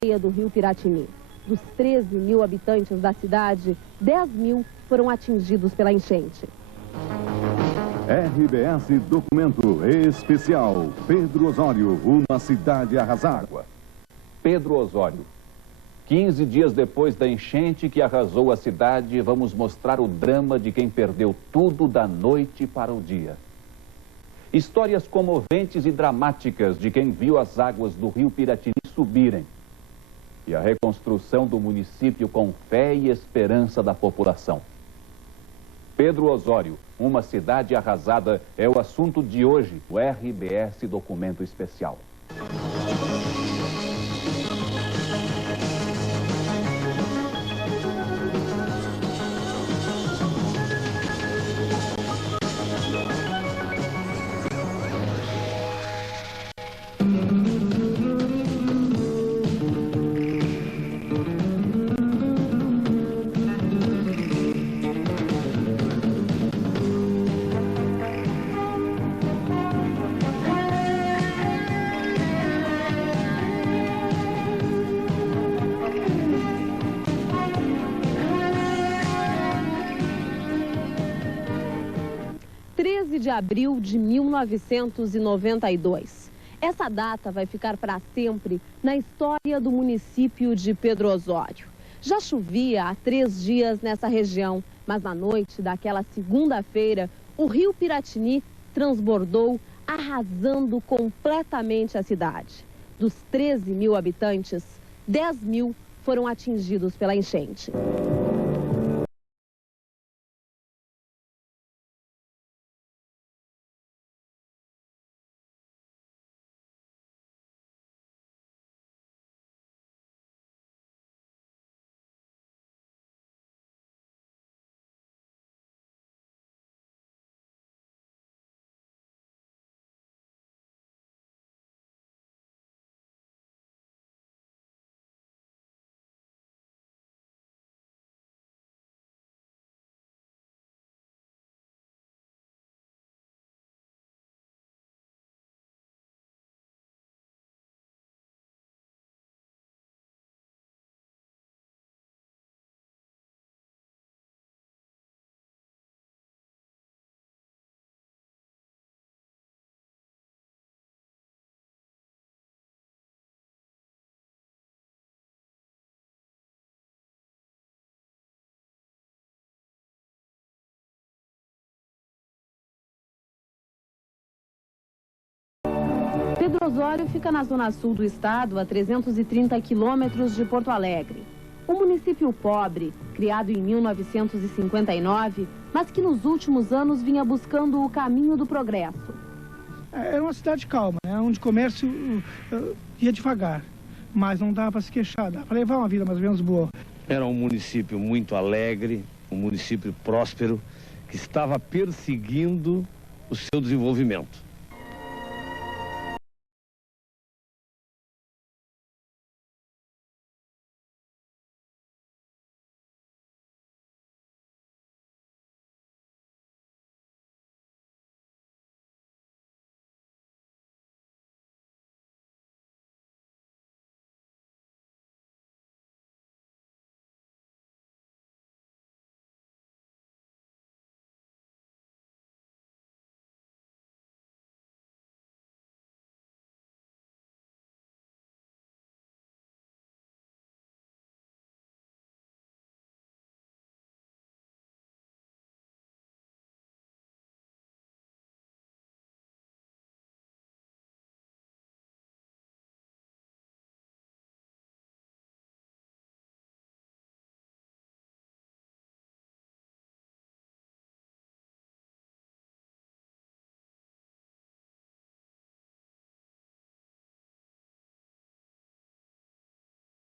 do Rio Piratini. Dos 13 mil habitantes da cidade, 10 mil foram atingidos pela enchente. RBS Documento Especial. Pedro Osório, uma cidade arrasada. Pedro Osório. 15 dias depois da enchente que arrasou a cidade, vamos mostrar o drama de quem perdeu tudo da noite para o dia. Histórias comoventes e dramáticas de quem viu as águas do Rio Piratini subirem. E a reconstrução do município com fé e esperança da população. Pedro Osório, uma cidade arrasada, é o assunto de hoje, o RBS Documento Especial. De abril de 1992. Essa data vai ficar para sempre na história do município de Pedro Osório. Já chovia há 3 dias nessa região, mas na noite daquela segunda-feira, o Rio Piratini transbordou, arrasando completamente a cidade. Dos 13 mil habitantes, 10 mil foram atingidos pela enchente. Pedro Osório fica na zona sul do estado, a 330 quilômetros de Porto Alegre. Um município pobre, criado em 1959, mas que nos últimos anos vinha buscando o caminho do progresso. Era uma cidade calma, né? Onde o comércio ia devagar, mas não dava para se queixar, dava para levar uma vida mais ou menos boa. Era um município muito alegre, um município próspero, que estava perseguindo o seu desenvolvimento.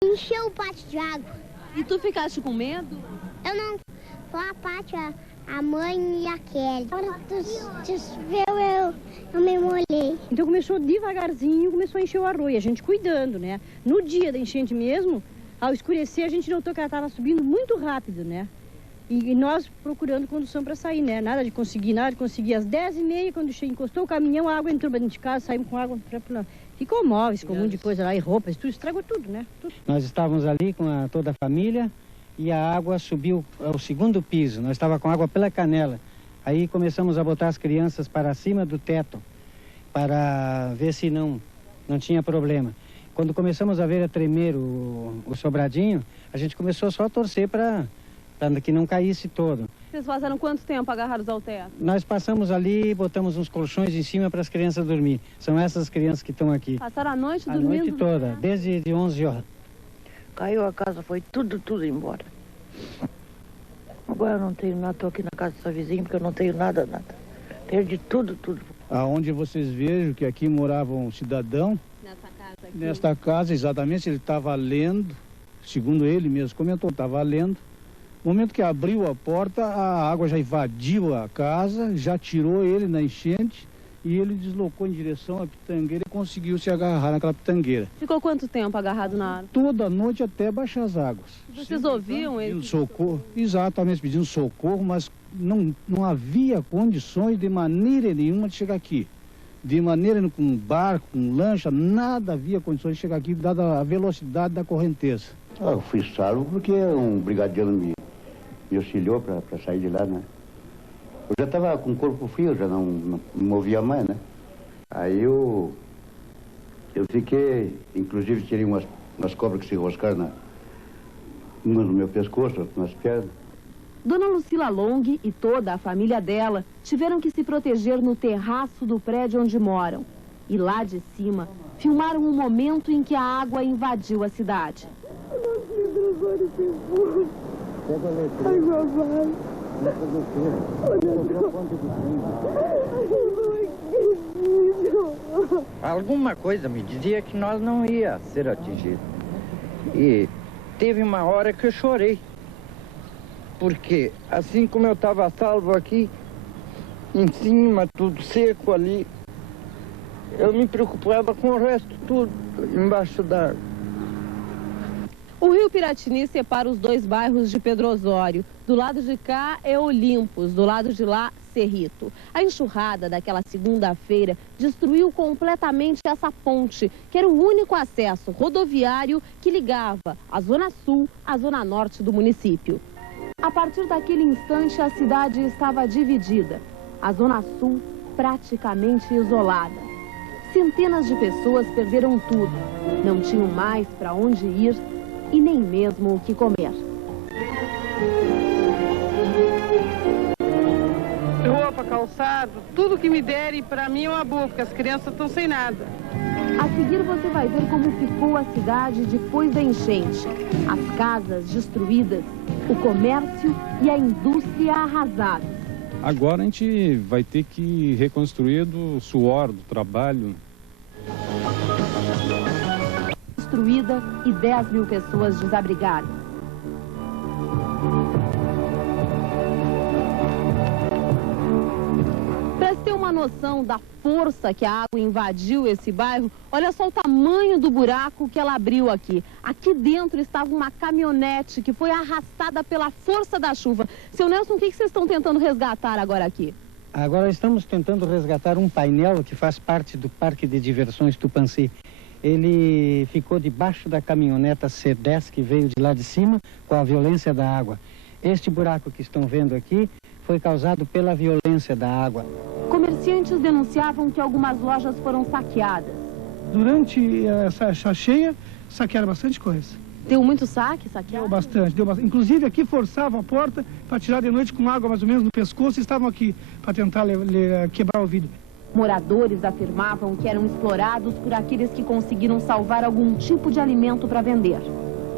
Encheu o pátio de água. E tu ficaste com medo? Eu não. Foi a Pátio, a mãe e a Kelly. Quando tu choveu, eu me molhei. Então começou devagarzinho, começou a encher o arroio, a gente cuidando, né? No dia da enchente mesmo, ao escurecer, a gente notou que ela estava subindo muito rápido, né? E nós procurando condução para sair, né? Nada de conseguir. Às 10h30, quando encostou o caminhão, a água entrou para dentro de casa, saímos com água. Ficou móveis, ficou um monte de coisa lá, e roupas, tudo, estragou tudo, né? Tudo. Nós estávamos ali com toda a família e a água subiu ao segundo piso. Nós estávamos com água pela canela. Aí começamos a botar as crianças para cima do teto, para ver se não tinha problema. Quando começamos a ver a tremer o sobradinho, a gente começou só a torcer para que não caísse todo. Vocês passaram quanto tempo agarrados ao teto? Nós passamos ali e botamos uns colchões em cima para as crianças dormir. São essas crianças que estão aqui. Passaram a noite dormindo? A noite toda, desde de 11 horas. Caiu a casa, foi tudo embora. Agora eu não tenho nada, estou aqui na casa dessa vizinha porque eu não tenho nada. Perdi tudo. Aonde vocês vejam que aqui morava um cidadão. Nessa casa aqui? Nesta casa, exatamente, ele estava lendo, segundo ele mesmo comentou, estava lendo. No momento que abriu a porta, a água já invadiu a casa, já tirou ele na enchente e ele deslocou em direção à pitangueira e conseguiu se agarrar naquela pitangueira. Ficou quanto tempo agarrado na água? Toda noite até baixar as águas. Vocês ouviam ele? Pedindo socorro, exatamente, pedindo socorro, mas não havia condições de maneira nenhuma de chegar aqui. De maneira com barco, com lancha, nada havia condições de chegar aqui, dada a velocidade da correnteza. Eu fui salvo porque um brigadiano me auxiliou para sair de lá, né? Eu já estava com o corpo frio, já não movia mais, né? Aí eu fiquei, inclusive tirei umas cobras que se enroscaram umas no meu pescoço, outras nas pernas. Dona Lucila Long e toda a família dela tiveram que se proteger no terraço do prédio onde moram. E lá de cima, filmaram o momento em que a água invadiu a cidade. Ai, mamãe. Alguma coisa me dizia que nós não ia ser atingidos. E teve uma hora que eu chorei. Porque assim como eu estava salvo aqui, em cima, tudo seco ali, eu me preocupava com o resto tudo embaixo d'água. O rio Piratini separa os dois bairros de Pedro Osório. Do lado de cá é Olimpos, do lado de lá, Cerrito. A enxurrada daquela segunda-feira destruiu completamente essa ponte, que era o único acesso rodoviário que ligava a Zona Sul à Zona Norte do município. A partir daquele instante, a cidade estava dividida. A Zona Sul praticamente isolada. Centenas de pessoas perderam tudo. Não tinham mais para onde ir e nem mesmo o que comer. Roupa, calçado, tudo que me derem para mim é uma boa, porque as crianças estão sem nada. A seguir você vai ver como ficou a cidade depois da enchente. As casas destruídas, o comércio e a indústria arrasados. Agora a gente vai ter que reconstruir do suor, do trabalho. Destruída e 10 mil pessoas desabrigadas. Para ter uma noção da força que a água invadiu esse bairro, olha só o tamanho do buraco que ela abriu aqui. Aqui dentro estava uma caminhonete que foi arrastada pela força da chuva. Seu Nelson, o que vocês estão tentando resgatar agora aqui? Agora estamos tentando resgatar um painel que faz parte do Parque de Diversões Tupãssi. Ele ficou debaixo da caminhoneta C10 que veio de lá de cima com a violência da água. Este buraco que estão vendo aqui foi causado pela violência da água. Comerciantes denunciavam que algumas lojas foram saqueadas. Durante essa cheia, saquearam bastante coisa. Deu muito saque, saqueado? Deu bastante. Inclusive aqui forçavam a porta para tirar de noite com água mais ou menos no pescoço e estavam aqui para tentar quebrar o vidro. Moradores afirmavam que eram explorados por aqueles que conseguiram salvar algum tipo de alimento para vender.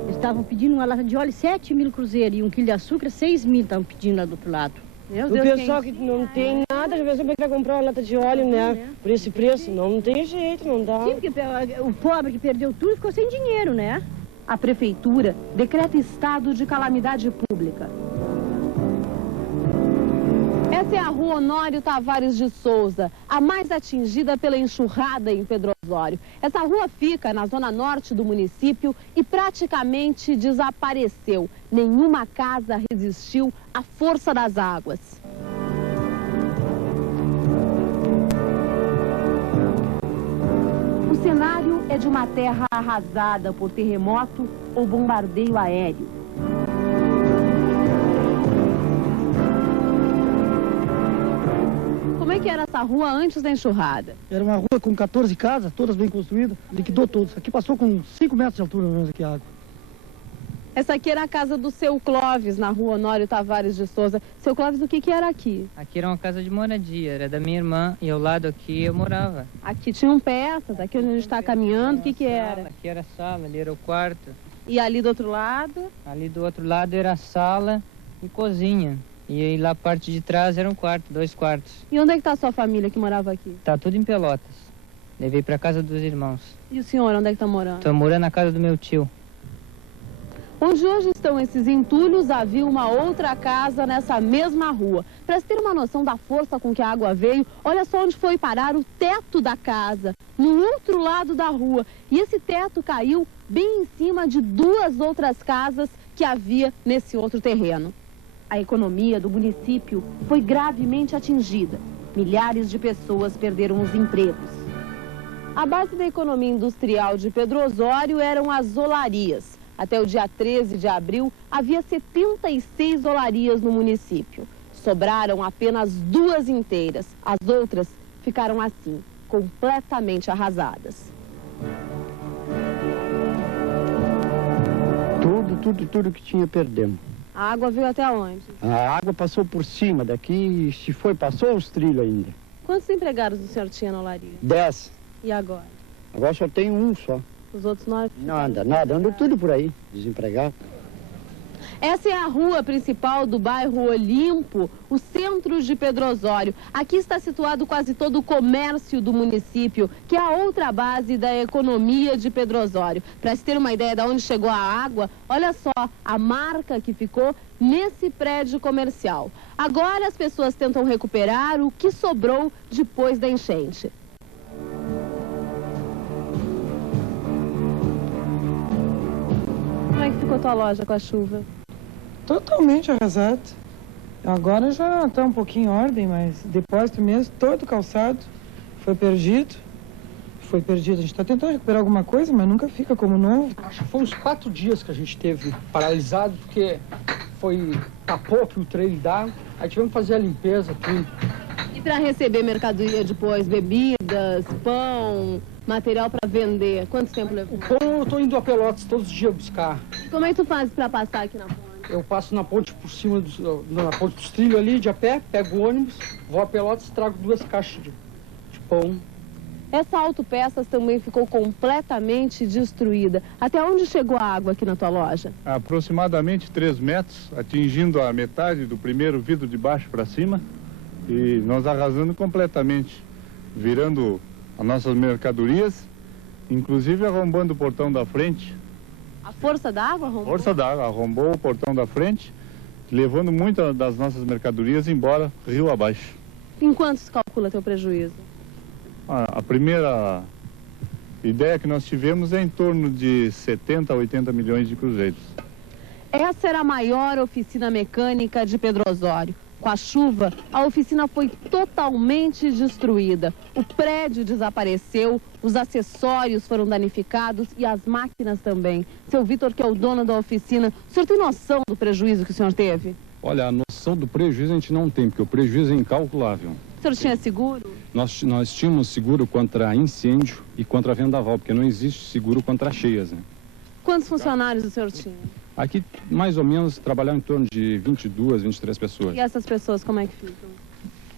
Estavam pedindo uma lata de óleo 7 mil cruzeiros e 1 quilo de açúcar 6 mil estavam pedindo lá do outro lado. Meu Deus, o pessoal que não tem nada, já pensou que vai comprar uma lata de óleo, né? Por esse preço, não tem jeito, não dá. Sim, porque o pobre que perdeu tudo ficou sem dinheiro, né? A prefeitura decreta estado de calamidade pública. Essa é a rua Honório Tavares de Souza, a mais atingida pela enxurrada em Pedro Osório. Essa rua fica na zona norte do município e praticamente desapareceu. Nenhuma casa resistiu à força das águas. O cenário é de uma terra arrasada por terremoto ou bombardeio aéreo. Como é que era essa rua antes da enxurrada? Era uma rua com 14 casas, todas bem construídas, liquidou todas. Aqui passou com 5 metros de altura, menos aqui a água. Essa aqui era a casa do seu Clóvis, na rua Honório Tavares de Souza. Seu Clóvis, o que era aqui? Aqui era uma casa de moradia, era da minha irmã e ao lado aqui eu morava. Aqui tinham peças, aqui onde a gente está caminhando, o que era? Aqui era a sala, ali era o quarto. E ali do outro lado? Ali do outro lado era a sala e cozinha. E aí lá a parte de trás era um quarto, 2 quartos. E onde é que está a sua família que morava aqui? Tá tudo em Pelotas. Levei para casa dos irmãos. E o senhor, onde é que está morando? Tô morando na casa do meu tio. Onde hoje estão esses entulhos, havia uma outra casa nessa mesma rua. Para se ter uma noção da força com que a água veio, olha só onde foi parar o teto da casa, no outro lado da rua. E esse teto caiu bem em cima de 2 outras casas que havia nesse outro terreno. A economia do município foi gravemente atingida. Milhares de pessoas perderam os empregos. A base da economia industrial de Pedro Osório eram as olarias. Até o dia 13 de abril, havia 76 olarias no município. Sobraram apenas 2 inteiras. As outras ficaram assim, completamente arrasadas. Tudo que tinha perdemos. A água veio até onde? A água passou por cima daqui, se foi, passou os trilhos ainda. Quantos empregados o senhor tinha na olaria? 10. E agora? Agora só tem um só. Os outros 9? Nada, anda tudo por aí, desempregado. Essa é a rua principal do bairro Olimpo, o centro de Pedro Osório. Aqui está situado quase todo o comércio do município, que é a outra base da economia de Pedro Osório. Para se ter uma ideia de onde chegou a água, olha só a marca que ficou nesse prédio comercial. Agora as pessoas tentam recuperar o que sobrou depois da enchente. Como é que ficou tua loja com a chuva? Totalmente arrasado. Agora já está um pouquinho em ordem, mas depósito mesmo, todo calçado foi perdido. A gente está tentando recuperar alguma coisa, mas nunca fica como novo. Acho que foi uns 4 dias que a gente teve paralisado, porque tapou aqui o trailer d'água, aí tivemos que fazer a limpeza, tudo. E para receber mercadoria depois, bebidas, pão, material para vender, quanto tempo levou? O pão eu estou indo a Pelotas todos os dias buscar. E como é que tu faz para passar aqui na ponte? Eu passo na ponte por cima, na ponte dos trilhos ali, de a pé, pego o ônibus, vou a Pelotas e trago 2 caixas de pão. Essa autopeças também ficou completamente destruída. Até onde chegou a água aqui na tua loja? Aproximadamente 3 metros, atingindo a metade do primeiro vidro de baixo para cima e nós arrasando completamente, virando as nossas mercadorias, inclusive arrombando o portão da frente. A força da água arrombou? Força da água arrombou o portão da frente, levando muitas das nossas mercadorias embora rio abaixo. Em quanto se calcula teu prejuízo? A primeira ideia que nós tivemos é em torno de 70 a 80 milhões de cruzeiros. Essa era a maior oficina mecânica de Pedro Osório. Com a chuva, a oficina foi totalmente destruída. O prédio desapareceu, os acessórios foram danificados e as máquinas também. Seu Vitor, que é o dono da oficina, o senhor tem noção do prejuízo que o senhor teve? Olha, a noção do prejuízo a gente não tem, porque o prejuízo é incalculável. O senhor tinha seguro? Nós tínhamos seguro contra incêndio e contra vendaval, porque não existe seguro contra cheias, né? Quantos funcionários o senhor tinha? Aqui, mais ou menos, trabalharam em torno de 22, 23 pessoas. E essas pessoas, como é que ficam?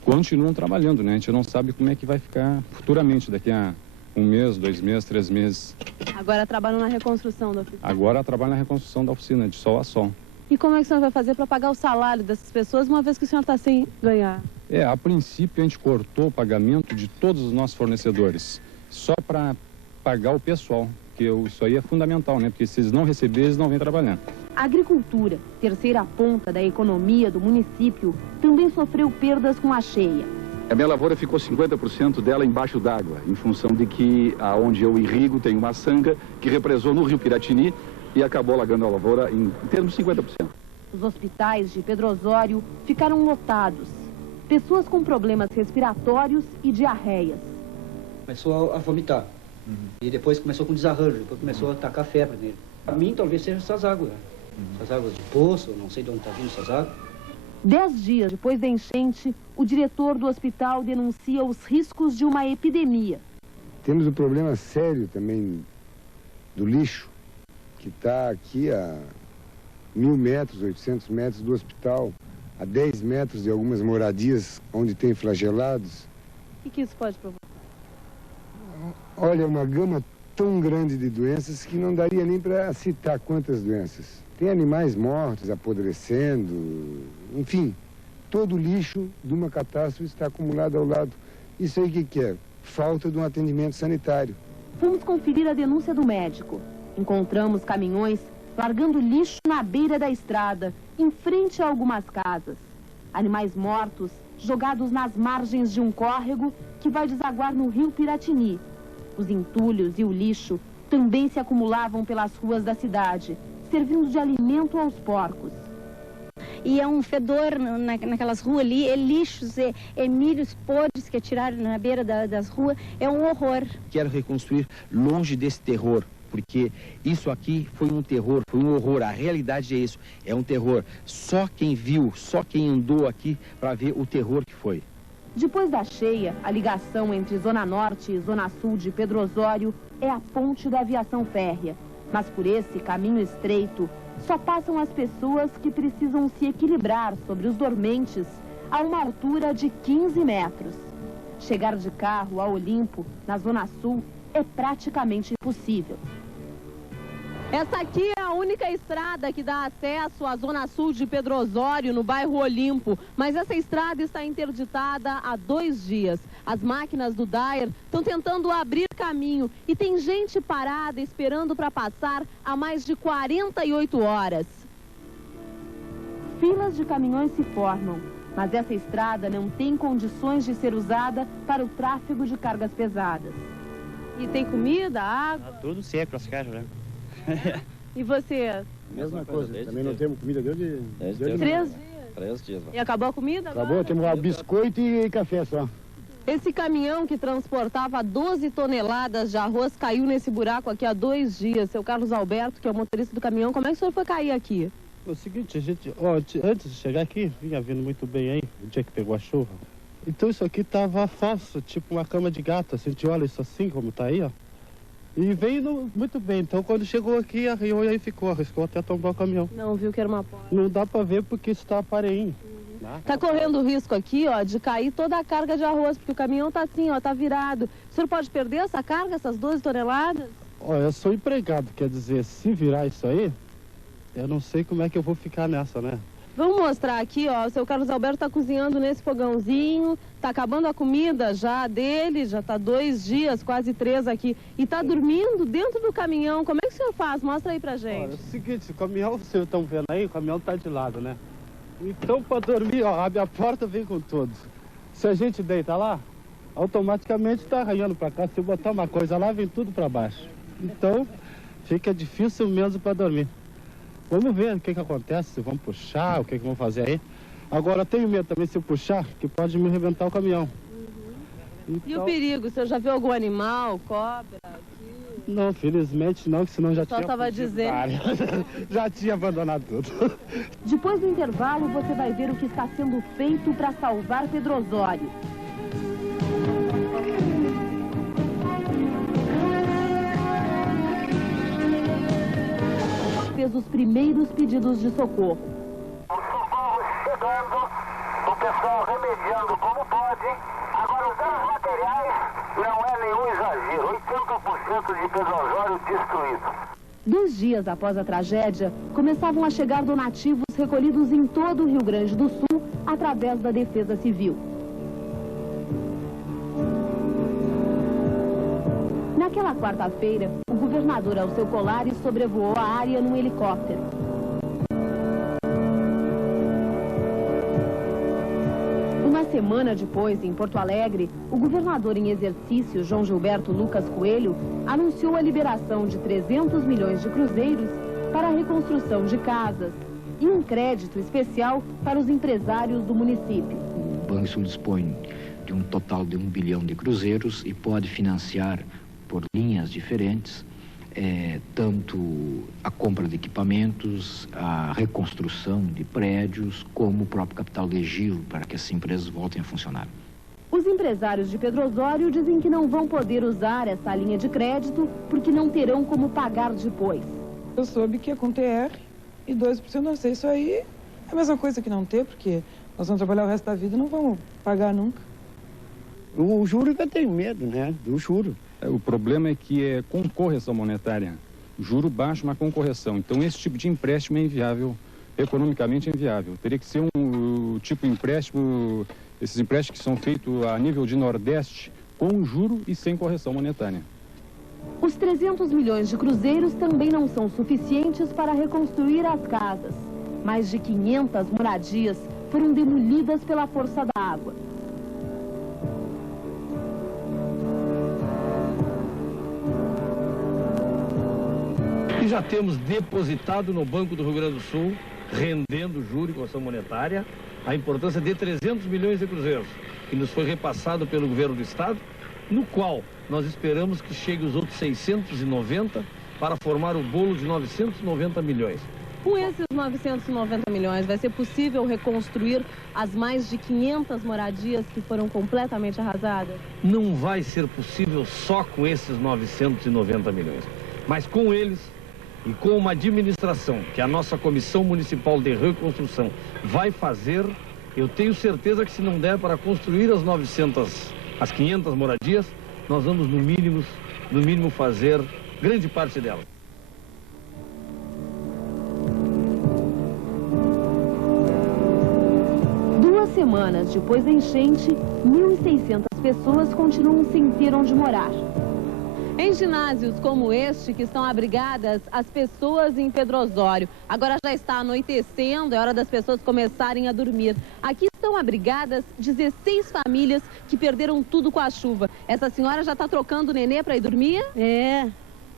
Continuam trabalhando, né? A gente não sabe como é que vai ficar futuramente, daqui a 1 mês, 2 meses, 3 meses. Agora trabalham na reconstrução da oficina? Agora trabalham na reconstrução da oficina, de sol a sol. E como é que o senhor vai fazer para pagar o salário dessas pessoas, uma vez que o senhor está sem ganhar? A princípio a gente cortou o pagamento de todos os nossos fornecedores, só para pagar o pessoal, porque isso aí é fundamental, né? Porque se eles não receberem, eles não vêm trabalhar. A agricultura, terceira ponta da economia do município, também sofreu perdas com a cheia. A minha lavoura ficou 50% dela embaixo d'água, em função de que aonde eu irrigo tem uma sanga que represou no rio Piratini e acabou alagando a lavoura em termos de 50%. Os hospitais de Pedro Osório ficaram lotados. Pessoas com problemas respiratórios e diarreias. Começou a vomitar. E depois começou com desarranjo, depois começou a atacar febre nele. Para mim, talvez seja essas águas, né? Essas águas de poço, não sei de onde está vindo essas águas. 10 dias depois da enchente, o diretor do hospital denuncia os riscos de uma epidemia. Temos um problema sério também do lixo, que está aqui a 1.000 metros, 800 metros do hospital, a 10 metros de algumas moradias onde tem flagelados. O que isso pode provocar? Olha, uma gama tão grande de doenças que não daria nem para citar quantas doenças. Tem animais mortos, apodrecendo, enfim, todo o lixo de uma catástrofe está acumulado ao lado. Isso aí o que é? Falta de um atendimento sanitário. Fomos conferir a denúncia do médico. Encontramos caminhões largando lixo na beira da estrada, em frente a algumas casas. Animais mortos jogados nas margens de um córrego que vai desaguar no rio Piratini. Os entulhos e o lixo também se acumulavam pelas ruas da cidade, servindo de alimento aos porcos. E é um fedor naquelas ruas ali, é lixos, é milhos podres que atiraram na beira das ruas, é um horror. Quero reconstruir longe desse terror, porque isso aqui foi um terror, foi um horror. A realidade é isso, é um terror. Só quem viu, só quem andou aqui para ver o terror que foi. Depois da cheia, a ligação entre Zona Norte e Zona Sul de Pedro Osório é a ponte da aviação férrea. Mas por esse caminho estreito, só passam as pessoas que precisam se equilibrar sobre os dormentes a uma altura de 15 metros. Chegar de carro a Olimpo, na Zona Sul, é praticamente impossível. Essa aqui é a única estrada que dá acesso à Zona Sul de Pedro Osório, no bairro Olimpo. Mas essa estrada está interditada há 2 dias. As máquinas do Dyer estão tentando abrir caminho e tem gente parada esperando para passar há mais de 48 horas. Filas de caminhões se formam, mas essa estrada não tem condições de ser usada para o tráfego de cargas pesadas. E tem comida, água? Tudo seco as caixas, né? E você? Mesma coisa, também não temos comida desde 3 dias? 3 dias. E acabou a comida agora? Acabou, temos biscoito e café só. Esse caminhão que transportava 12 toneladas de arroz caiu nesse buraco aqui há 2 dias. Seu Carlos Alberto, que é o motorista do caminhão, como é que o senhor foi cair aqui? É o seguinte, a gente, antes de chegar aqui, vinha vindo muito bem aí, o dia que pegou a chuva. Então isso aqui tava falso, tipo uma cama de gato, a gente olha isso assim, como tá aí, ó. E veio muito bem, então quando chegou aqui, arriou e aí ficou, arriscou até tombar o caminhão. Não viu que era uma porta? Não dá pra ver porque isso tá pareinho. Tá correndo o risco aqui, ó, de cair toda a carga de arroz, porque o caminhão tá assim, ó, tá virado. O senhor pode perder essa carga, essas 12 toneladas? Olha, eu sou empregado, quer dizer, se virar isso aí, eu não sei como é que eu vou ficar nessa, né? Vamos mostrar aqui, ó, o seu Carlos Alberto tá cozinhando nesse fogãozinho, tá acabando a comida já dele, já tá 2 dias, quase 3 aqui, e tá dormindo dentro do caminhão. Como é que o senhor faz? Mostra aí pra gente. Olha, é o seguinte, o caminhão, vocês estão vendo aí, o caminhão tá de lado, né? Então, para dormir, ó, abre a porta, vem com todos. Se a gente deita lá, automaticamente tá arranhando para cá. Se botar uma coisa lá, vem tudo para baixo. Então, fica difícil mesmo para dormir. Vamos ver o que acontece, se vamos puxar, o que vamos fazer aí. Agora, tenho medo também, se eu puxar, que pode me arrebentar o caminhão. Então... E o perigo? O senhor já viu algum animal, cobra? Não, felizmente não, que senão já tinha... Só estava dizendo. Já tinha abandonado tudo. Depois do intervalo, você vai ver o que está sendo feito para salvar Pedro Osório. Fez os primeiros pedidos de socorro. O socorro chegando, o pessoal remediando como pode. Agora, os danos materiais não é nenhum exagero. 80% de Pedro Osório destruído. 2 dias após a tragédia, começavam a chegar donativos recolhidos em todo o Rio Grande do Sul através da Defesa Civil. Naquela quarta-feira, o governador Alceu Colares sobrevoou a área num helicóptero. Uma semana depois, em Porto Alegre, o governador em exercício, João Gilberto Lucas Coelho, anunciou a liberação de 300 milhões de cruzeiros para a reconstrução de casas e um crédito especial para os empresários do município. O Banrisul dispõe de um total de 1 bilhão de cruzeiros e pode financiar por linhas diferentes, tanto a compra de equipamentos, a reconstrução de prédios, como o próprio capital de giro para que essas empresas voltem a funcionar. Os empresários de Pedro Osório dizem que não vão poder usar essa linha de crédito porque não terão como pagar depois. Eu soube que é com TR e 2% não sei. Isso aí é a mesma coisa que não ter, porque nós vamos trabalhar o resto da vida e não vamos pagar nunca. O juro que eu tenho medo, né? Do juro. O problema é que é com correção monetária. Juro baixo, mas com correção. Então, esse tipo de empréstimo é inviável, economicamente é inviável. Teria que ser um tipo de empréstimo, esses empréstimos que são feitos a nível de Nordeste, com juro e sem correção monetária. Os 300 milhões de cruzeiros também não são suficientes para reconstruir as casas. Mais de 500 moradias foram demolidas pela força da água. E já temos depositado no Banco do Rio Grande do Sul, rendendo juro e correção monetária, a importância de 300 milhões de cruzeiros, que nos foi repassado pelo governo do Estado, no qual nós esperamos que chegue os outros 690 para formar o bolo de 990 milhões. Com esses 990 milhões, vai ser possível reconstruir as mais de 500 moradias que foram completamente arrasadas? Não vai ser possível só com esses 990 milhões, mas com eles e com uma administração que a nossa Comissão Municipal de Reconstrução vai fazer, eu tenho certeza que se não der para construir as 500 moradias, nós vamos no mínimo fazer grande parte delas. Duas semanas depois da enchente, 1.600 pessoas continuam sem ter onde morar. Em ginásios como este, que estão abrigadas as pessoas em Pedro Osório. Agora já está anoitecendo, é hora das pessoas começarem a dormir. Aqui estão abrigadas 16 famílias que perderam tudo com a chuva. Essa senhora já está trocando o nenê para ir dormir? É.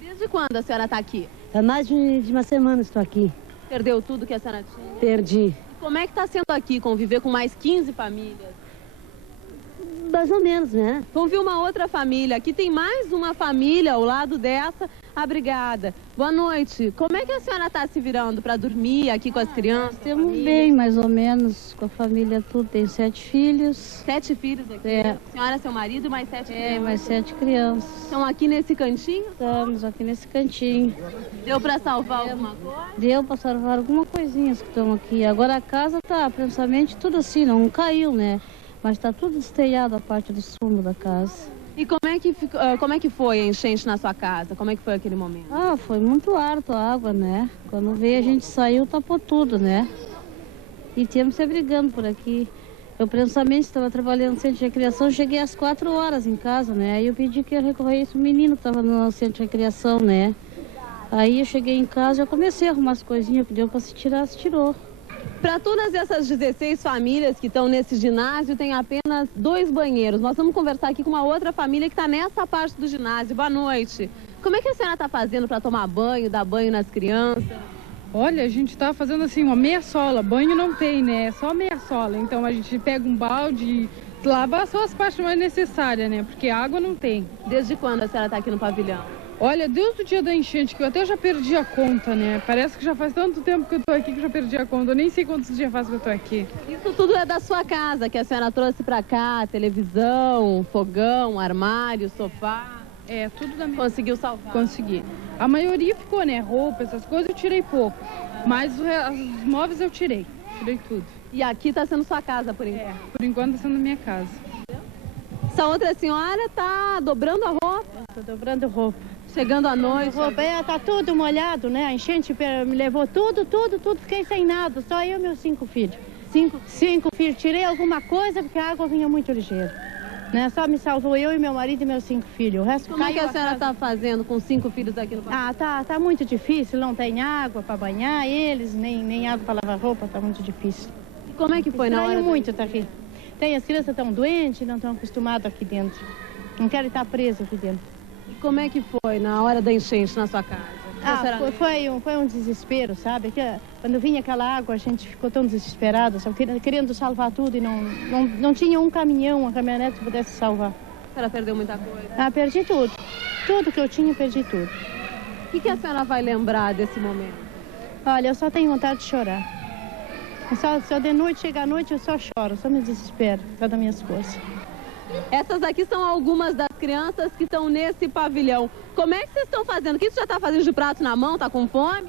Desde quando a senhora está aqui? Há mais de uma semana estou aqui. Perdeu tudo que a senhora tinha? Perdi. E como é que está sendo aqui conviver com mais 15 famílias? Mais ou menos, né? Vamos ver uma outra família. Aqui tem mais uma família ao lado dessa, abrigada. Boa noite. Como é que a senhora está se virando para dormir aqui com as crianças? Temos bem, mais ou menos, com a família tudo. Tem 7 filhos. 7 filhos aqui? É. A senhora, seu marido e mais 7 crianças? É, mais 7 crianças. Estão aqui nesse cantinho? Estamos aqui nesse cantinho. Deu para salvar alguma coisa? Deu para salvar alguma coisinha que estão aqui. Agora a casa tá, praticamente tudo assim, não caiu, né? Mas está tudo destelhado a parte do fundo da casa. E como é que foi a enchente na sua casa? Como é que foi aquele momento? Ah, foi muito alto a água, né? Quando veio a gente saiu, tapou tudo, né? E tínhamos se brigando por aqui. Eu precisamente estava trabalhando no centro de recreação, cheguei às 4 horas em casa, né? Aí eu pedi que recorresse o menino que estava no centro de recreação, né? Aí eu cheguei em casa e comecei a arrumar as coisinhas que deu para se tirar, se tirou. Para todas essas 16 famílias que estão nesse ginásio, tem apenas 2 banheiros. Nós vamos conversar aqui com uma outra família que está nessa parte do ginásio. Boa noite. Como é que a senhora está fazendo para tomar banho, dar banho nas crianças? Olha, a gente está fazendo assim uma meia sola. Banho não tem, né? É só meia sola. Então a gente pega um balde e lava só as partes mais necessárias, né? Porque água não tem. Desde quando a senhora está aqui no pavilhão? Olha, desde o dia da enchente, que eu até já perdi a conta, né? Parece que já faz tanto tempo que eu tô aqui que eu já perdi a conta. Eu nem sei quantos dias faz que eu tô aqui. Isso tudo é da sua casa, que a senhora trouxe pra cá? Televisão, fogão, armário, sofá? É, tudo da minha... Conseguiu salvar? Consegui. A maioria ficou, né? Roupa, essas coisas eu tirei pouco. Mas os móveis eu tirei. Tirei tudo. E aqui tá sendo sua casa, por enquanto? É, por enquanto tá sendo minha casa. Essa outra senhora tá dobrando a roupa? Tô dobrando roupa. Chegando à noite. Tá tudo molhado, né? A enchente me levou tudo. Fiquei sem nada. Só eu e meus 5 filhos. 5 filhos. Tirei alguma coisa porque a água vinha muito ligeira. Né? Só me salvou eu e meu marido e meus 5 filhos. O resto Como é que a senhora está fazendo com 5 filhos aqui no pavilhão? Tá muito difícil. Não tem água para banhar eles, nem água para lavar roupa. Tá muito difícil. E como é que foi na hora? Estranho muito tá aqui. As crianças estão doentes, não estão acostumadas aqui dentro. Não querem estar presas aqui dentro. E como é que foi na hora da enchente na sua casa? Foi um desespero, sabe? Quando vinha aquela água, a gente ficou tão desesperado, sabe? Querendo salvar tudo e não tinha um caminhão, uma caminhonete que pudesse salvar. A senhora perdeu muita coisa? Perdi tudo. Tudo que eu tinha, perdi tudo. O que a senhora vai lembrar desse momento? Olha, eu só tenho vontade de chorar. Só de noite, chega a noite, eu só choro, só me desespero por causa das minhas coisas. Essas aqui são algumas das crianças que estão nesse pavilhão. Como é que vocês estão fazendo? O que você já está fazendo de prato na mão? Tá com fome?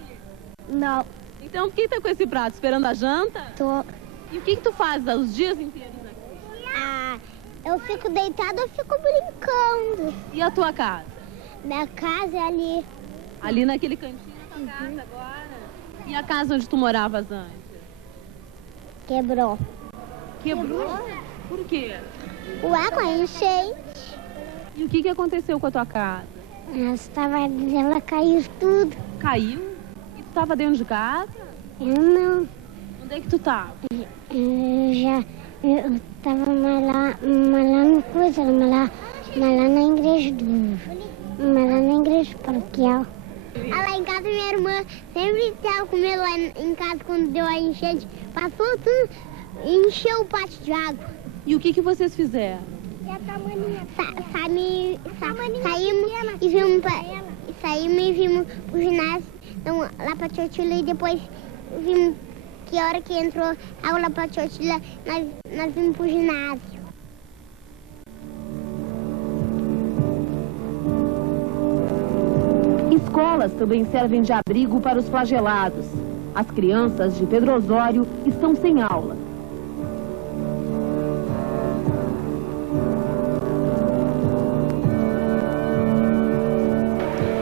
Não. Então por que tá com esse prato? Esperando a janta? Tô. E o que tu faz os dias inteiros aqui? Ah, eu fico deitada, eu fico brincando. E a tua casa? Minha casa é ali. Ali naquele cantinho da tua casa agora? E a casa onde tu moravas antes? Quebrou. Quebrou? Por quê? Ué, com a enchente. E o que aconteceu com a tua casa? Ela caiu tudo. Caiu? E tu tava dentro de casa? Eu não. Onde é que tu tava? Eu tava lá no coisa, lá na igreja lá na igreja paroquial. Lá em casa minha irmã sempre estava comigo lá em casa quando deu a enchente. Passou tudo e encheu o pátio de água. E o que vocês fizeram? Saímos e vimos o ginásio, então, lá para a Tchotila, e depois vimos que a hora que entrou água lá para a Tchotila, nós vimos para o ginásio. Escolas também servem de abrigo para os flagelados. As crianças de Pedro Osório estão sem aula.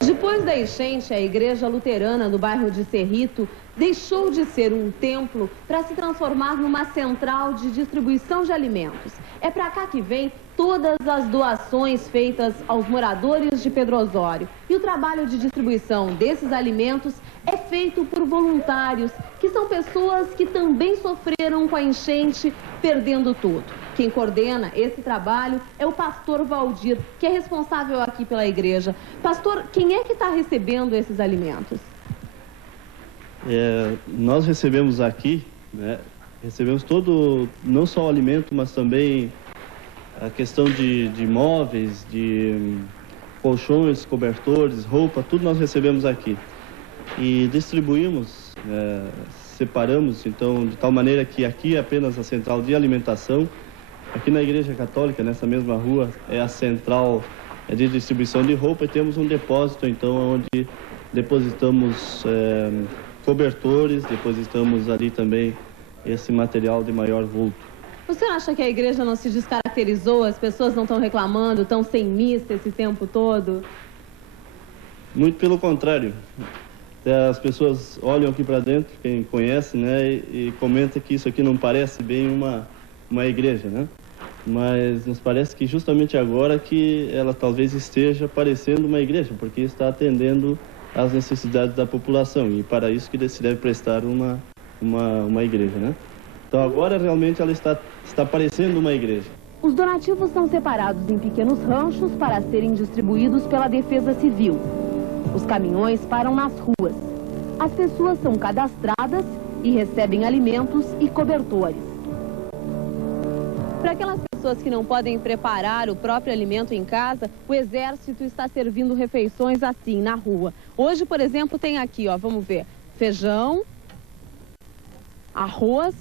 Depois da enchente, a igreja luterana do bairro de Cerrito deixou de ser um templo para se transformar numa central de distribuição de alimentos. É para cá que vem todas as doações feitas aos moradores de Pedro Osório. E o trabalho de distribuição desses alimentos é feito por voluntários, que são pessoas que também sofreram com a enchente, perdendo tudo. Quem coordena esse trabalho é o pastor Valdir, que é responsável aqui pela igreja. Pastor, quem é que está recebendo esses alimentos? Nós recebemos aqui, né, recebemos não só o alimento, mas também a questão de móveis, de colchões, cobertores, roupa, tudo nós recebemos aqui. E distribuímos, separamos, então, de tal maneira que aqui é apenas a central de alimentação. Aqui na Igreja Católica, nessa mesma rua, é a central de distribuição de roupa, e temos um depósito, então, onde depositamos cobertores, depositamos ali também esse material de maior vulto. O senhor acha que a igreja não se descaracterizou? As pessoas não estão reclamando, estão sem missa esse tempo todo? Muito pelo contrário. As pessoas olham aqui para dentro, quem conhece, né, e comenta que isso aqui não parece bem uma igreja, né? Mas nos parece que justamente agora que ela talvez esteja parecendo uma igreja, porque está atendendo às necessidades da população, e para isso que se deve prestar uma igreja, né? Então agora realmente ela está parecendo uma igreja. Os donativos são separados em pequenos ranchos para serem distribuídos pela Defesa Civil. Os caminhões param nas ruas. As pessoas são cadastradas e recebem alimentos e cobertores. Para aquelas pessoas que não podem preparar o próprio alimento em casa, o Exército está servindo refeições assim, na rua. Hoje, por exemplo, tem aqui, ó, vamos ver, feijão, arroz,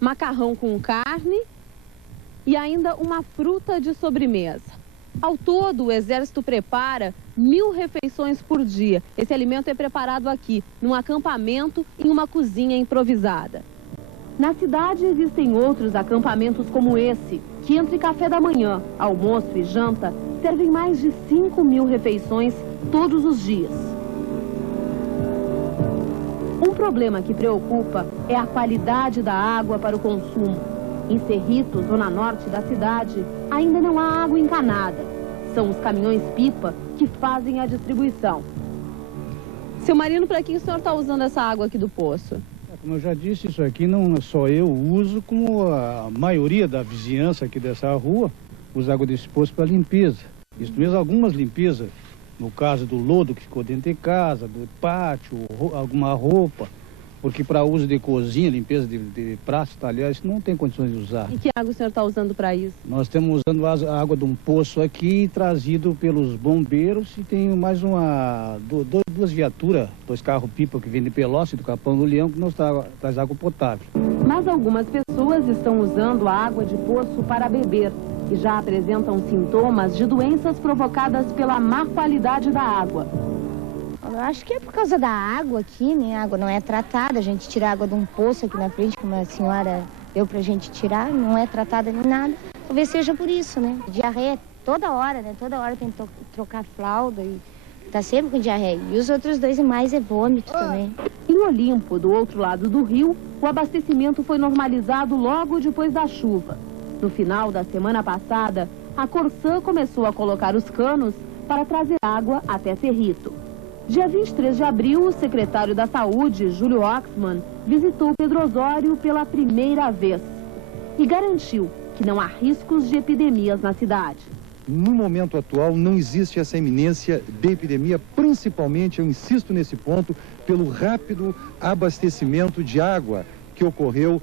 macarrão com carne e ainda uma fruta de sobremesa. Ao todo, o Exército prepara 1000 refeições por dia. Esse alimento é preparado aqui, num acampamento, em uma cozinha improvisada. Na cidade existem outros acampamentos como esse, que entre café da manhã, almoço e janta, servem mais de 5.000 refeições todos os dias. Um problema que preocupa é a qualidade da água para o consumo. Em Cerrito, zona norte da cidade, ainda não há água encanada. São os caminhões-pipa que fazem a distribuição. Seu Marino, para que o senhor está usando essa água aqui do poço? Como eu já disse, isso aqui não só eu uso, como a maioria da vizinhança aqui dessa rua usa água desse poço para limpeza. Isso mesmo, algumas limpezas, no caso do lodo que ficou dentro de casa, do pátio, alguma roupa, porque para uso de cozinha, limpeza de pratos, talheres, não tem condições de usar. E que água o senhor está usando para isso? Nós estamos usando a água de um poço aqui, trazido pelos bombeiros, e tem mais duas viaturas, 2 carros-pipa que vêm de Pelotas e do Capão do Leão, que nos traz água potável. Mas algumas pessoas estão usando a água de poço para beber e já apresentam sintomas de doenças provocadas pela má qualidade da água. Eu acho que é por causa da água aqui, né? A água não é tratada, a gente tira água de um poço aqui na frente, como a senhora deu pra gente tirar, não é tratada nem nada. Talvez seja por isso, né? Diarreia toda hora, né? Toda hora tem que trocar fralda e tá sempre com diarreia. E os outros 2 e mais é vômito também. Em Olimpo, do outro lado do rio, o abastecimento foi normalizado logo depois da chuva. No final da semana passada, a Corsã começou a colocar os canos para trazer água até Cerrito. Dia 23 de abril, o secretário da Saúde, Júlio Oxman, visitou Pedro Osório pela primeira vez e garantiu que não há riscos de epidemias na cidade. No momento atual, não existe essa iminência de epidemia, principalmente, eu insisto nesse ponto, pelo rápido abastecimento de água que ocorreu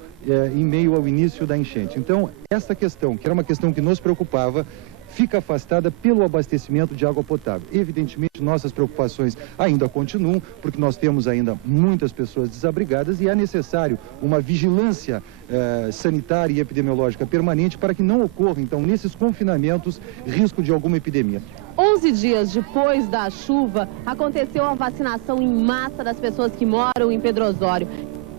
em meio ao início da enchente. Então, esta questão, que era uma questão que nos preocupava, fica afastada pelo abastecimento de água potável. Evidentemente, nossas preocupações ainda continuam, porque nós temos ainda muitas pessoas desabrigadas e é necessário uma vigilância sanitária e epidemiológica permanente para que não ocorra, então, nesses confinamentos, risco de alguma epidemia. 11 dias depois da chuva, aconteceu a vacinação em massa das pessoas que moram em Pedro Osório.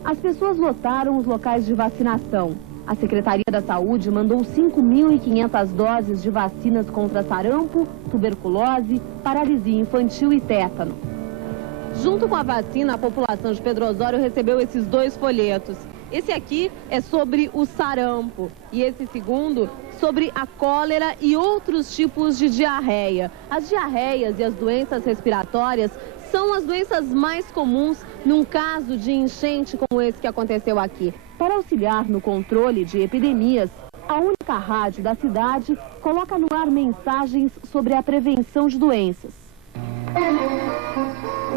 As pessoas lotaram os locais de vacinação. A Secretaria da Saúde mandou 5.500 doses de vacinas contra sarampo, tuberculose, paralisia infantil e tétano. Junto com a vacina, a população de Pedro Osório recebeu esses 2 folhetos. Esse aqui é sobre o sarampo e esse segundo sobre a cólera e outros tipos de diarreia. As diarreias e as doenças respiratórias são as doenças mais comuns num caso de enchente como esse que aconteceu aqui. Para auxiliar no controle de epidemias, a única rádio da cidade coloca no ar mensagens sobre a prevenção de doenças.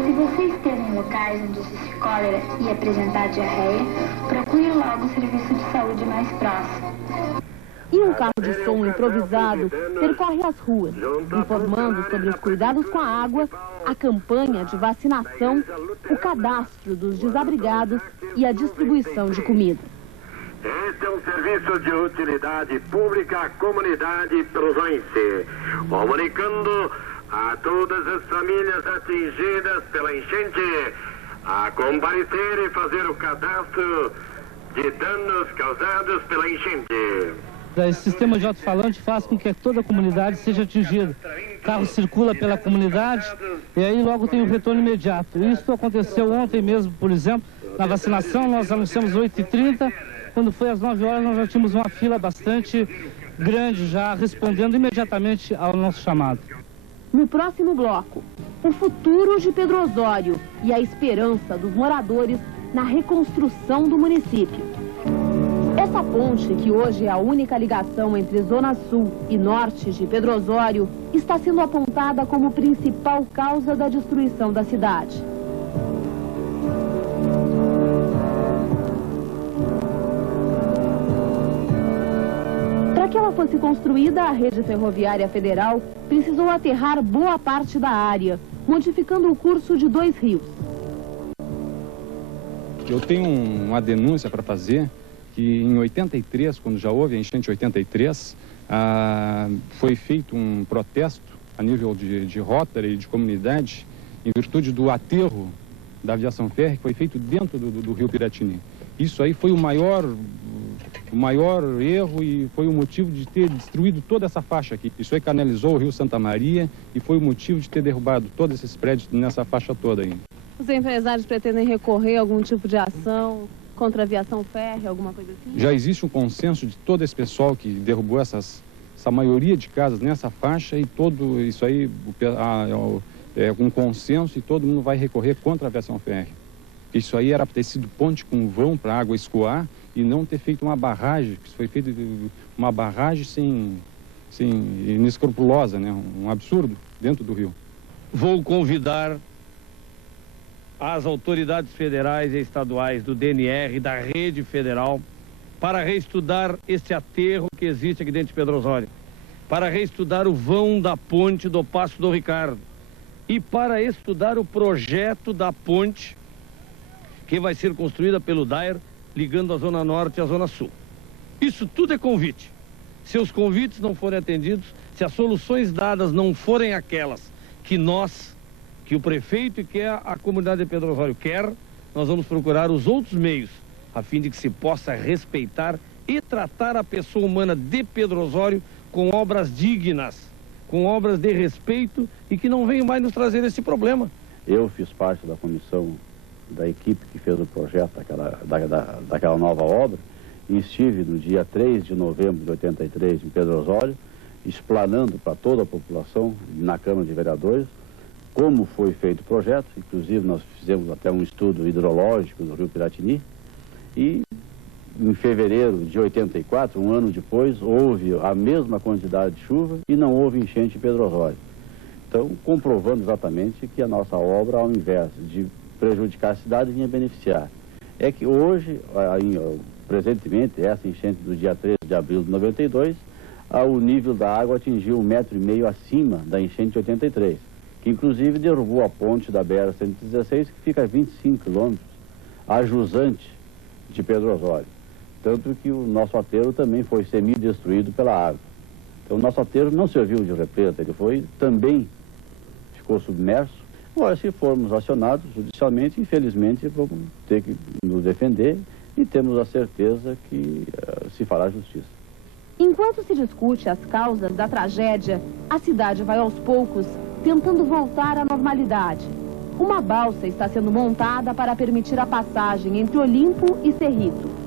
Se você esteve em locais onde existe cólera e apresentar diarreia, procure logo o serviço de saúde mais próximo. E um carro de som improvisado percorre as ruas, informando sobre os cuidados com a água, a campanha de vacinação, o cadastro dos desabrigados e a distribuição de comida. Este é um serviço de utilidade pública à comunidade peruzoense, comunicando a todas as famílias atingidas pela enchente a comparecer e fazer o cadastro de danos causados pela enchente. Esse sistema de alto-falante faz com que toda a comunidade seja atingida. O carro circula pela comunidade e aí logo tem um retorno imediato. Isso aconteceu ontem mesmo, por exemplo, na vacinação. Nós anunciamos 8h30, quando foi às 9 horas nós já tínhamos uma fila bastante grande já respondendo imediatamente ao nosso chamado. No próximo bloco, o futuro de Pedro Osório e a esperança dos moradores na reconstrução do município. Essa ponte, que hoje é a única ligação entre Zona Sul e Norte de Pedro Osório, está sendo apontada como principal causa da destruição da cidade. Para que ela fosse construída, a rede ferroviária federal precisou aterrar boa parte da área, modificando o curso de 2 rios. Eu tenho uma denúncia para fazer, que em 83, quando já houve a enchente de 83, foi feito um protesto a nível de Rotary e de comunidade, em virtude do aterro da aviação férrea, que foi feito dentro do rio Piratini. Isso aí foi o maior erro e foi o motivo de ter destruído toda essa faixa aqui. Isso aí canalizou o rio Santa Maria e foi o motivo de ter derrubado todos esses prédios nessa faixa toda aí. Os empresários pretendem recorrer a algum tipo de ação contra a aviação férrea, alguma coisa assim? Já existe um consenso de todo esse pessoal que derrubou essa maioria de casas nessa faixa e todo isso aí é um consenso e todo mundo vai recorrer contra a aviação férrea. Isso aí era para ter sido ponte com vão para a água escoar e não ter feito uma barragem, que foi feita uma barragem inescrupulosa, né? Um absurdo dentro do rio. Vou convidar às autoridades federais e estaduais do DNR, da rede federal, para reestudar este aterro que existe aqui dentro de Pedro Osório, para reestudar o vão da ponte do Passo do Ricardo e para estudar o projeto da ponte que vai ser construída pelo DAER, ligando a Zona Norte à Zona Sul. Isso tudo é convite. Se os convites não forem atendidos, se as soluções dadas não forem aquelas que que o prefeito e que a comunidade de Pedro Osório quer, nós vamos procurar os outros meios, a fim de que se possa respeitar e tratar a pessoa humana de Pedro Osório com obras dignas, com obras de respeito e que não venham mais nos trazer esse problema. Eu fiz parte da comissão, da equipe que fez o projeto daquela nova obra e estive no dia 3 de novembro de 83 em Pedro Osório, explanando para toda a população na Câmara de Vereadores como foi feito o projeto. Inclusive nós fizemos até um estudo hidrológico do Rio Piratini e em fevereiro de 84, um ano depois, houve a mesma quantidade de chuva e não houve enchente em Pedro Osório. Então, comprovando exatamente que a nossa obra, ao invés de prejudicar a cidade, vinha beneficiar. É que hoje, presentemente, essa enchente do dia 13 de abril de 92, o nível da água atingiu 1,5 metro acima da enchente de 83, que inclusive derrubou a ponte da BR-116, que fica a 25 quilômetros, a jusante de Pedro Osório. Tanto que o nosso aterro também foi semi-destruído pela água. Então o nosso aterro não serviu de represa, ele também ficou submerso. Agora, se formos acionados judicialmente, infelizmente vamos ter que nos defender e temos a certeza que se fará justiça. Enquanto se discute as causas da tragédia, a cidade vai aos poucos tentando voltar à normalidade. Uma balsa está sendo montada para permitir a passagem entre Olimpo e Cerrito.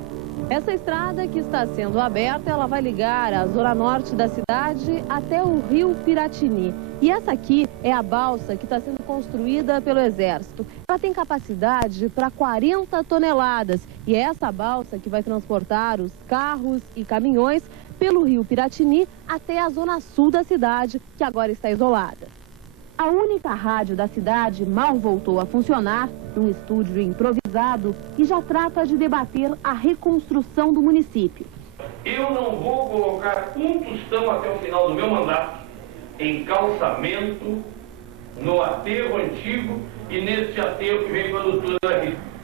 Essa estrada que está sendo aberta, ela vai ligar a zona norte da cidade até o rio Piratini. E essa aqui é a balsa que está sendo construída pelo Exército. Ela tem capacidade para 40 toneladas. E é essa balsa que vai transportar os carros e caminhões pelo rio Piratini até a zona sul da cidade, que agora está isolada. A única rádio da cidade mal voltou a funcionar, num estúdio improvisado, e já trata de debater a reconstrução do município. Eu não vou colocar um tostão até o final do meu mandato em calçamento, no aterro antigo e neste aterro que vem com a doutora Rita.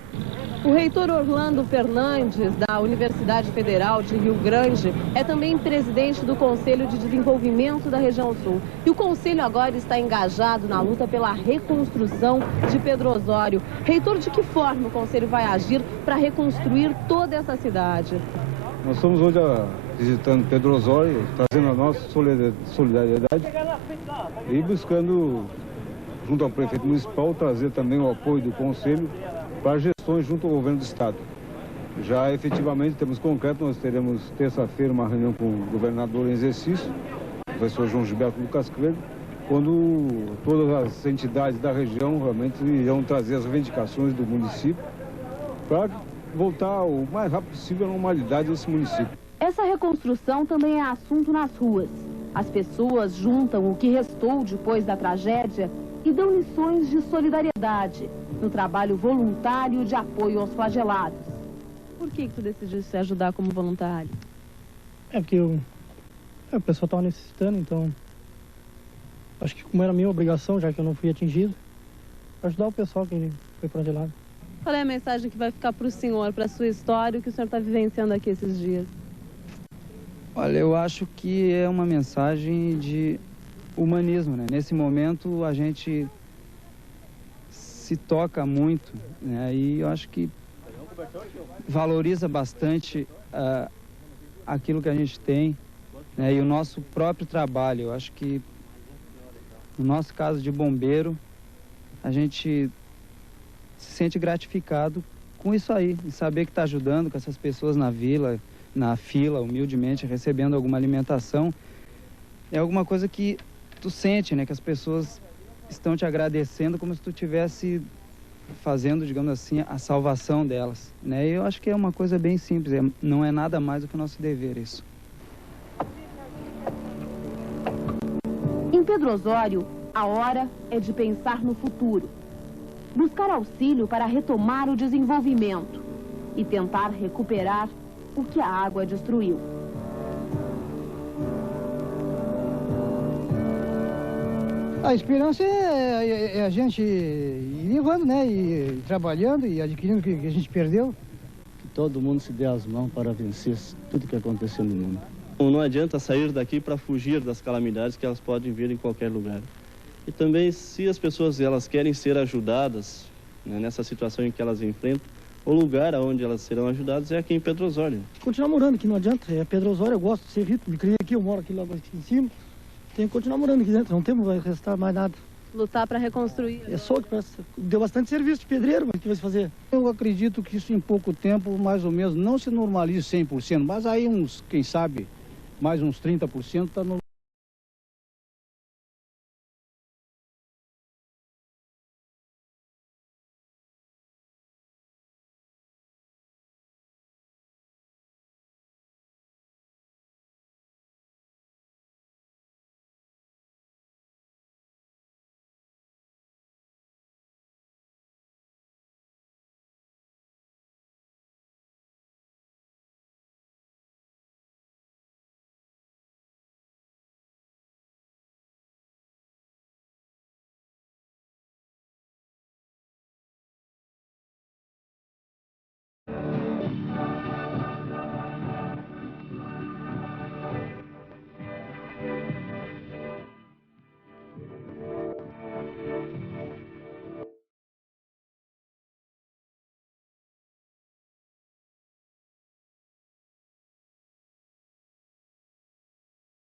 O reitor Orlando Fernandes, da Universidade Federal de Rio Grande, é também presidente do Conselho de Desenvolvimento da Região Sul. E o Conselho agora está engajado na luta pela reconstrução de Pedro Osório. Reitor, de que forma o Conselho vai agir para reconstruir toda essa cidade? Nós estamos hoje visitando Pedro Osório, trazendo a nossa solidariedade e buscando, junto ao prefeito municipal, trazer também o apoio do Conselho para gestões junto ao governo do estado. Já efetivamente temos concreto, nós teremos terça-feira uma reunião com o governador em exercício, o professor João Gilberto Lucas Coelho, quando todas as entidades da região realmente irão trazer as reivindicações do município para voltar o mais rápido possível à normalidade desse município. Essa reconstrução também é assunto nas ruas. As pessoas juntam o que restou depois da tragédia e dão lições de solidariedade no trabalho voluntário de apoio aos flagelados. Por que tu decidiu se ajudar como voluntário? É porque o pessoal estava necessitando, então acho que como era minha obrigação, já que eu não fui atingido, ajudar o pessoal que foi flagelado. Qual é a mensagem que vai ficar para o senhor, para a sua história, o que o senhor está vivenciando aqui esses dias? Olha, eu acho que é uma mensagem de humanismo, né? Nesse momento a gente se toca muito, né? E eu acho que valoriza bastante aquilo que a gente tem, né? E o nosso próprio trabalho. Eu acho que no nosso caso de bombeiro, a gente se sente gratificado com isso aí, e saber que está ajudando com essas pessoas na fila, humildemente, recebendo alguma alimentação. É alguma coisa que tu sente, né? Que as pessoas estão te agradecendo como se tu estivesse fazendo, digamos assim, a salvação delas, né? E eu acho que é uma coisa bem simples, não é nada mais do que o nosso dever isso. Em Pedro Osório, a hora é de pensar no futuro. buscar auxílio para retomar o desenvolvimento e tentar recuperar o que a água destruiu. A esperança é a gente ir levando, né? E trabalhando e adquirindo o que a gente perdeu. Que todo mundo se dê as mãos para vencer tudo que aconteceu no mundo. Não adianta sair daqui para fugir das calamidades que elas podem vir em qualquer lugar. E também, se as pessoas elas querem ser ajudadas, né, nessa situação em que elas enfrentam, o lugar onde elas serão ajudadas é aqui em Pedro Osório. Continuar morando aqui, não adianta. É Pedro Osório, eu gosto de ser rico, me criei aqui, eu moro aqui logo em cima. Tem que continuar morando aqui dentro, não temos, vai restar mais nada. Lutar para reconstruir. É só que deu bastante serviço de pedreiro, mas o que vai se fazer? Eu acredito que isso em pouco tempo, mais ou menos, não se normalize 100%, mas aí uns, quem sabe, mais uns 30% está